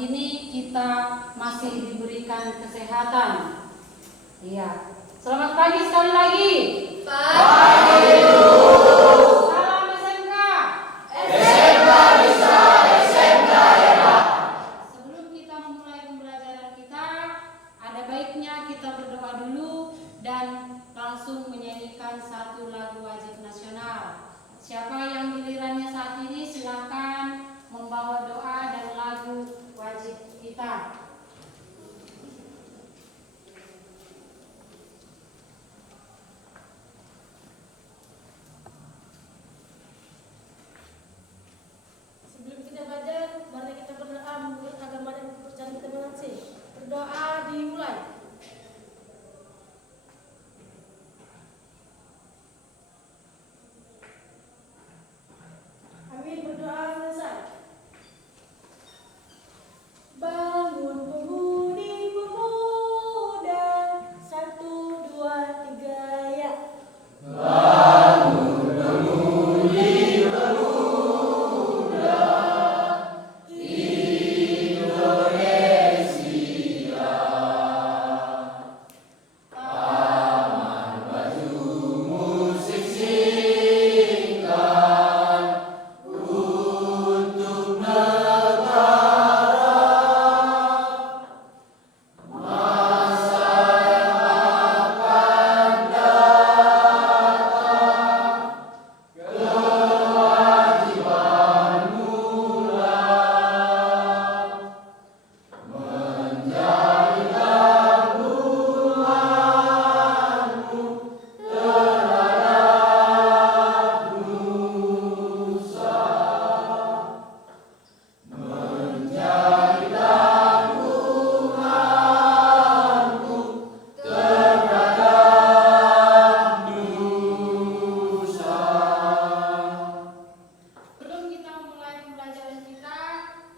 ini kita masih diberikan kesehatan. Iya. Selamat pagi sekali lagi. Pagi. Salam SMK. SMK bisa, SMK hebat. Sebelum kita memulai pembelajaran kita, ada baiknya kita berdoa dulu dan langsung menyanyikan satu lagu wajib nasional. Siapa yang gilirannya saat ini silakan membawa doa dan lagu wajib kita. Sebelum kita belajar, mari kita berdoa menurut agama dan kepercayaan kita masing-masing. Berdoa dimulai. Amin, berdoa selesai. Bangun pemuda, 1, 2, 3 ya. Bangun pemudi pemuda Indonesia. Paman baju musik singkat untuk negara. Masa yang akan datang, kewajiban mutlak menjadi tanggunganmu terhadap nusa. Menjadi tanggunganmu terhadap nusa. Sebelum kita memulai pembelajaran kita,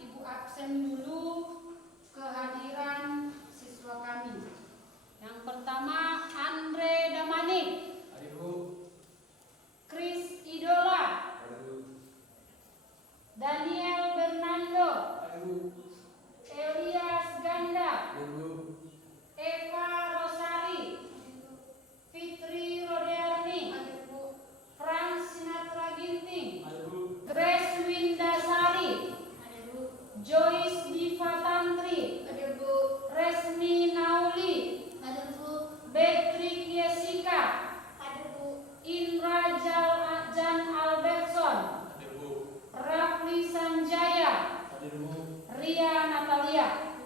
Ibu absen dulu kehadiran siswa kami. Yang pertama, Andre Damanik, Chris Idola, Daniel Bernando, Elias Ganda, Eva Rosari, Fitri Rodearni, Frans Sinatra Ginting, Grace Windasari, Joyce Diva Tantri, Resmi Nauli, Patrick Jessica, Indra Jan Albertson, Rafli Sanjaya, Ria Natalia.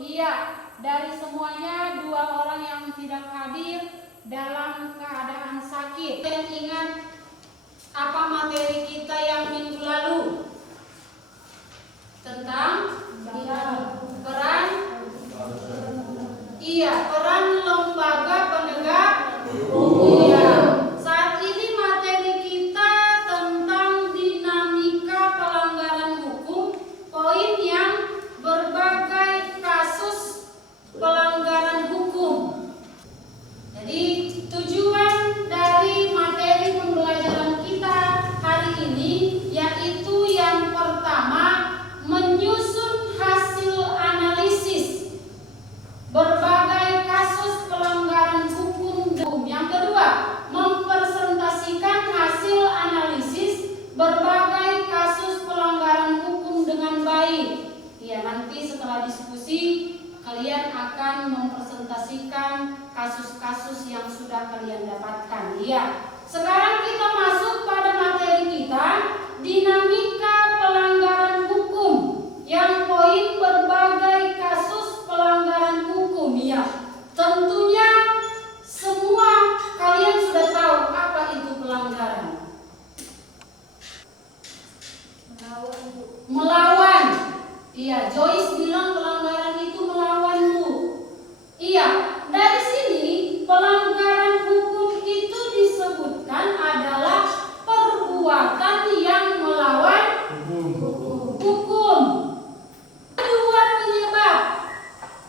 Iya, dari semuanya 2 orang yang tidak hadir dalam keadaan sakit. Dan ingat apa materi kita yang minggu lalu? Tentang peran lembaga penegak hukum. Iya. Saat ini materi kita tentang dinamika pelanggaran hukum, poin yang berbagai kasus pelanggaran hukum. Jadi tujuan dari materi pembelajaran kita hari ini yaitu yang pertama, menyusun hasil analisis berbagai kasus pelanggaran hukum. Yang kedua, mempresentasikan hasil analisis berbagai kasus pelanggaran hukum dengan baik. Ya, nanti setelah diskusi kalian akan mempresentasikan kasus-kasus yang sudah kalian dapatkan. Ya. Sekarang kita masuk pada materi kita, dinamika pelanggaran hukum. Yang poin berbagai kasus pelanggaran hukum. Ya. Tentunya semua kalian sudah tahu apa itu pelanggaran. Melawan. Iya, Joyce bilang pelanggaran itu melawan, Bu. Iya, dari sini pelanggaran hukum itu disebutkan adalah perbuatan yang melawan hukum. Kedua penyebab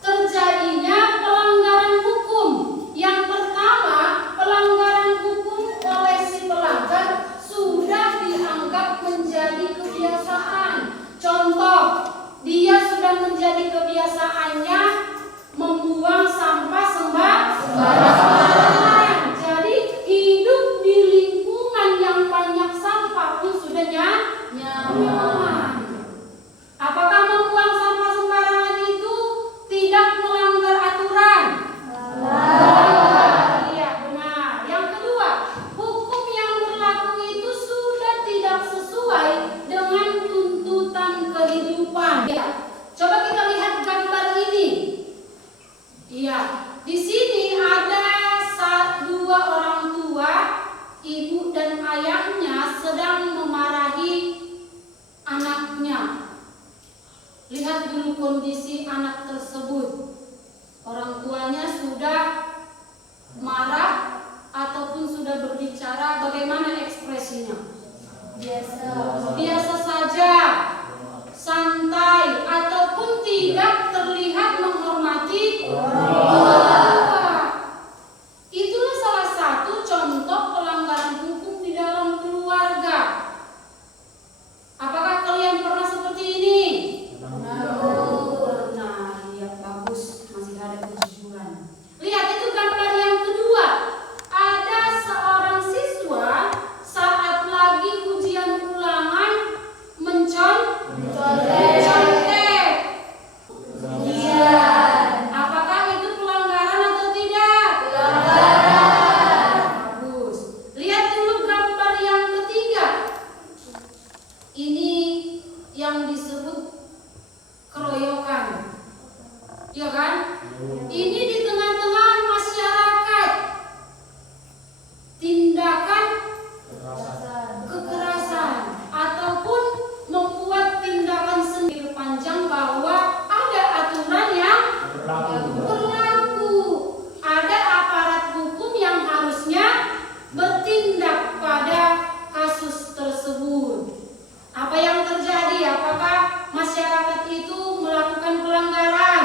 terjadinya pelanggaran hukum. Yang pertama, pelanggaran hukum oleh si pelanggar sudah dianggap menjadi kebiasaan. Contoh, dia sudah sudah menjadi kebiasaannya membuang sampah sembarangan. Jadi hidup di lingkungan yang banyak sampah pun sudah nyaman. Apakah membuang sampah sembarangan itu tidak melanggar aturan? Iya, benar. Yang kedua, hukum yang berlaku itu sudah tidak sesuai dengan tuntutan kehidupan. Ya. Coba kita lihat gambar ini. Iya, di sini ada dua orang tua, ibu dan ayahnya sedang memarahi anaknya. Lihat dulu kondisi anak tersebut. Orang tuanya sudah marah ataupun sudah berbicara, bagaimana ekspresinya? Biasa saja, santai, ataupun tidak terlihat menghormati orang tua. Itulah salah satu contoh pelanggaran hukum di dalam keluarga. Apakah kalian pernah seperti ini? Nah, iya, bagus, masih ada kejujuran. Lihat itu gambar yang kedua. Ada seorang siswa saat lagi ujian ulangan mencontek. Iya. Apakah itu pelanggaran atau tidak? Pelanggaran. Bagus. Lihat dulu gambar yang ketiga. Ini yang disebut keroyokan. Ya kan? Ini di tengah-tengah masyarakat. Tindakan kekerasan ataupun membuat tindakan sendiri panjang bahwa ada aturan yang berlaku. Ada aparat hukum yang harusnya bertindak pada kasus tersebut. Apa yang terjadi? Apakah masyarakat itu melakukan pelanggaran?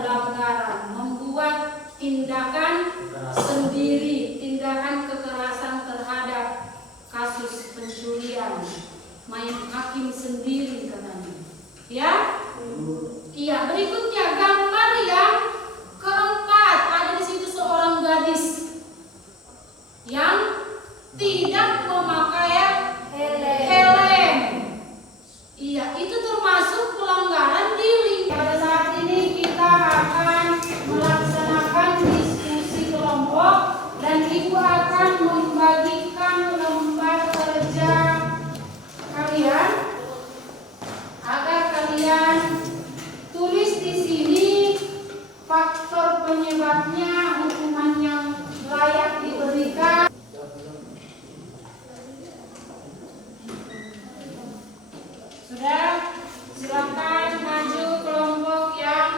Pelanggaran, membuat tindakan sendiri, tindakan kekerasan terhadap kasus pencurian. Main hakim sendiri katanya. Ya? Iya, berikutnya gambar yang keempat. Ada di situ seorang gadis yang tidak memakai helm. Iya, itu termasuk pelanggaran di lingkungan. Pada saat ini kita akan melaksanakan diskusi kelompok dan ibu akan membagikan lembar kerja kalian agar kalian tulis di sini faktor penyebabnya, hukuman yang layak diberikan. Sudah, silakan maju kelompok yang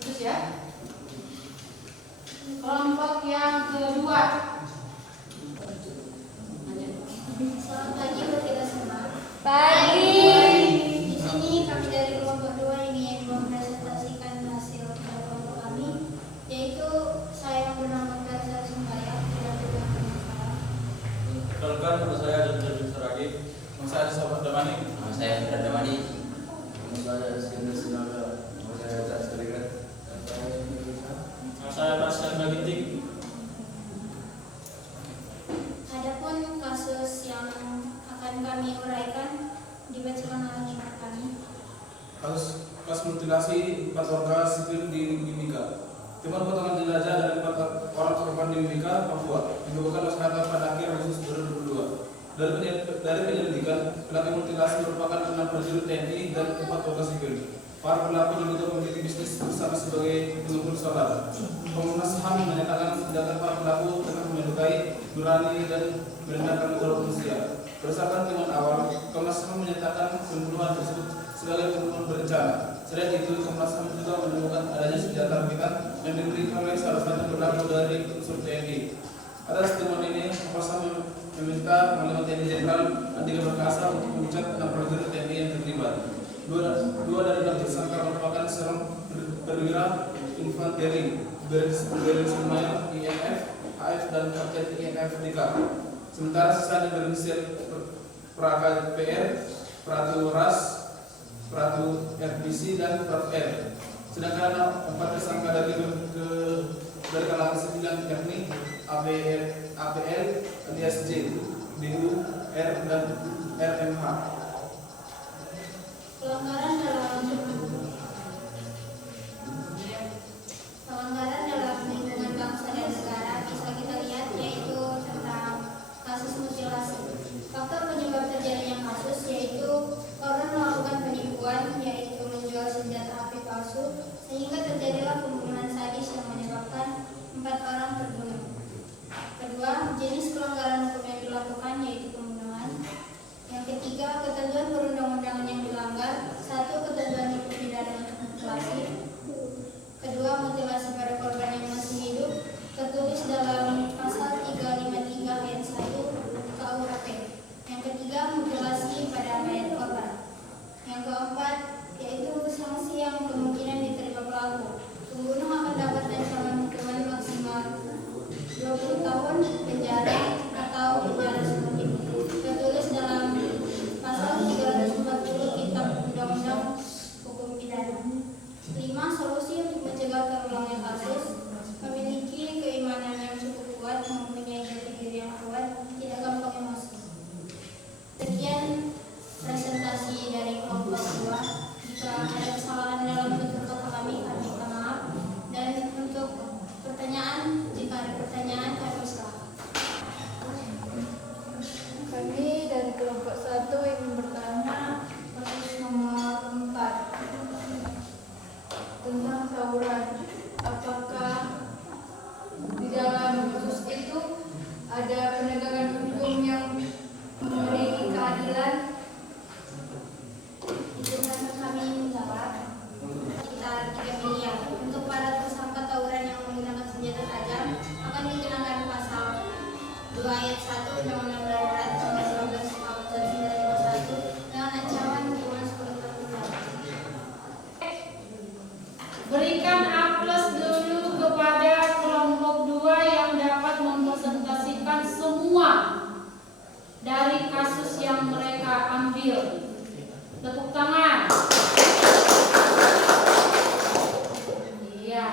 terus ya. Kelompok yang kedua. Selamat pagi buat kita semua. Pagi. Di sini kami dari kelompok 2 ingin mempresentasikan hasil kelompok kami, yaitu saya yang bernama Kaisar Sumbaya tidak bergerak masalah. Perkenalkan, nama saya Dr. Saragi. Nama saya Sahabat Damani. Nama saya Indra Damani. Nama saya Sindra Sinaga. Nama saya Tas Terikat. Nama saya Pascal Baginting. Adapun kasus yang akan kami uraikan dibacakan oleh kami. Kasus mutilasi 4 warga sipil di Mimika. Teman potongan jenazah dari 4 orang korban di Mimika, Papua, dilakukan masyarakat pada akhir Agustus 2022. Dari penyelidikan, pelaku mutilasi merupakan 6 prajurit TNI dan 4 warga sipil. Para pelaku diduga memiliki bisnis bersama sebagai pengumpul saudara. Komnas HAM menyatakan tindakan para pelaku telah melukai, nurani dan merendahkan martabat manusia. Berdasarkan temuan awal, Komnas HAM menyatakan pembunuhan tersebut sebagai pembunuhan berencana. Selain itu, Komnas HAM juga menemukan adanya senjata rakitan yang diberikan oleh salah satu pelaku dari unsur TNI. Atas temuan ini, Komnas HAM meminta Panglima TNI Jenderal Andika Perkasa untuk memecat 6 prajurit TNI yang terlibat. Dua dari 6 tersangka merupakan seorang perwira infanteri, Berens Mayor INF, HF dan Kapten INF DK. Sementara sisanya berinisial Praka PR, Pratu Ras, Pratu RPC dan Pratu R. Sedangkan 4 tersangka dari kalangan sipil yakni APL alias J, BU, R dan RMH. Pelanggaran dalam lingkungan bangsa dan negara bisa kita lihat yaitu tentang kasus mutilasi. Faktor penyebab terjadinya kasus yaitu korban melakukan penipuan yaitu menjual senjata api palsu sehingga terjadilah pembunuhan sadis yang menyebabkan 4 orang terbunuh. Kedua, jenis pelanggaran hukum yang dilakukan yaitu pembunuhan. Yang ketiga, ketentuan perundang-undangan yang dilanggar. 1. Ketentuan hukum pidana mutilasi. Kedua, mutilasi pada korban yang masih hidup tertulis dalam pasal 353 ayat 1 KUHP. Yang ketiga, mutilasi pada mayat korban. Yang keempat, yaitu sanksi yang kemungkinan diterima pelaku. Pembunuh akan dapat ancaman hukuman maksimal 20 tahun penjara atau penjara seumur hidup. Tertulis dalam pasal 340 Kitab Undang-Undang Hukum Pidana. 5. Solusi untuk mencegah terulangnya kasus: memiliki keimanan yang cukup kuat, mempunyai jati diri yang kuat, tidak gampang emosi. Sekian presentasi dari kelompok 2. Jika ada kesalahan dalam bentuk kata kami minta maaf. Dan untuk pertanyaan, jika ada pertanyaan kami silakan. Kami dari kelompok 1 ingin bertanya kasus nomor 4 tentang tawuran. Apakah di dalam kasus itu ada penegakan hukum yang memberi keadilan? Izinkan kami menjawab. Sekitar 3 miliar. Untuk para tersangka tawuran yang menggunakan senjata tajam akan dikenakan pasal 2 ayat 1 Undang-Undang Darurat Nomor 12 Tahun 1951 dengan ancaman hukuman 10 tahun penjara. Berikan A+ dulu kepada kelompok 2 yang dapat mempresentasikan semua dari kasus yang mereka ambil. Tepuk tangan. Iya.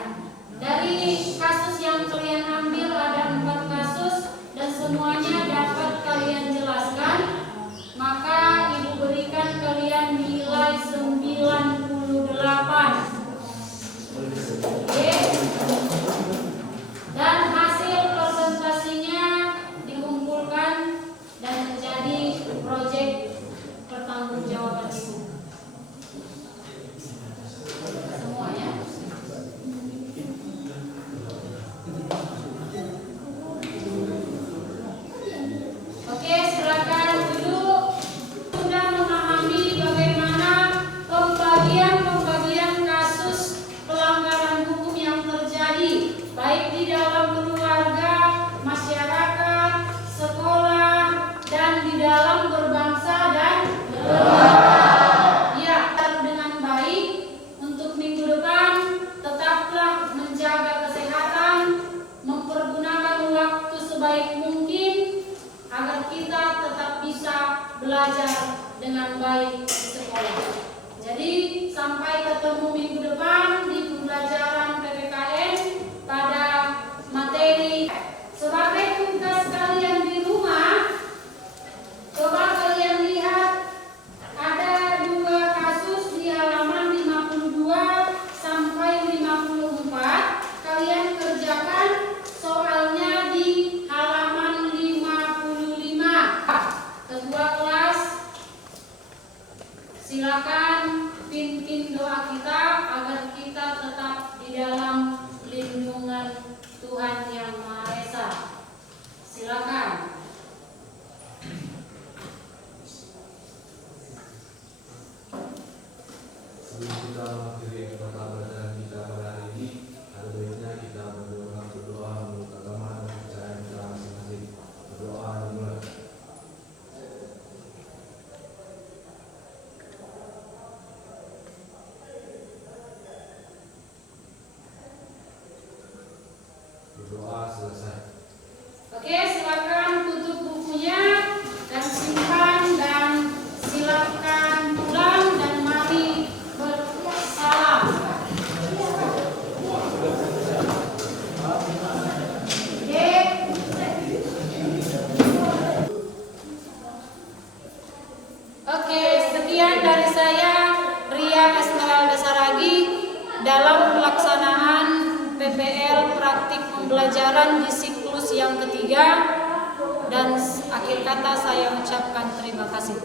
Dari kasus yang kalian ambil ada 4 kasus dan semuanya dapat kalian jelaskan. Maka Ibu berikan kalian nilai 98. Oke. Dan hasil presentasinya dikumpulkan dan menjadi proyek pertanggungjawaban Ibu. Semuanya. Oke, silakan duduk. Sudah memahami bagaimana pembagian kasus pelanggaran hukum yang terjadi baik di dalam keluarga, masyarakat, sekolah, dan di dalam berbangsa dan bernegara. Ya, dengan baik untuk minggu depan tetaplah menjaga kesehatan, mempergunakan waktu sebaik mungkin agar kita tetap bisa belajar dengan baik di sekolah. Jadi sampai ketemu minggu depan di pembelajaran PPKN pada materi. Sebagai tugas kalian di rumah, coba kalian lihat ada 2 kasus di halaman 52 sampai 54. Kalian kerjakan soalnya di halaman 55. Ketua kelas, silakan pimpin doa kita agar kita tetap di dalam lindungan Tuhan Yang Maha Esa. Silakan. Sebelum kita mengakhiri kesempatan pelajaran kita pada hari ini, ada baiknya kita berdoa menurut agama dan kepercayaan kita masing-masing. Berdoa dimulai. saya Ria Esmeralda Saragi dalam pelaksanaan PPL praktik pembelajaran di siklus yang ketiga, dan akhir kata saya ucapkan terima kasih.